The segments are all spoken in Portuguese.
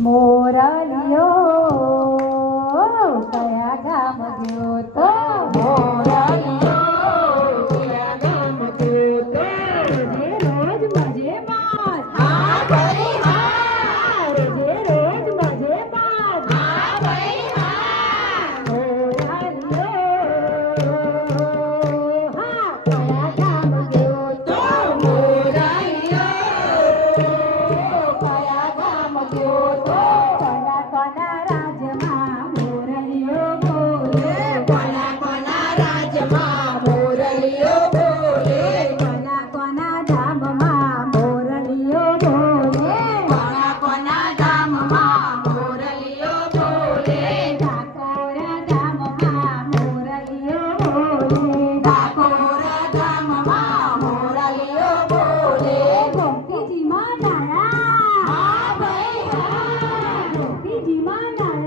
મોરલિયો I'm not.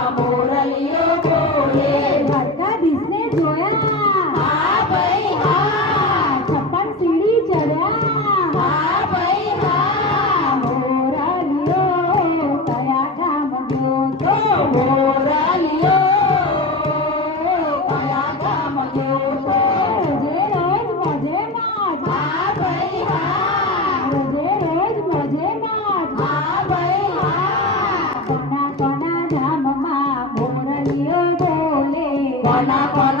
পালা পালা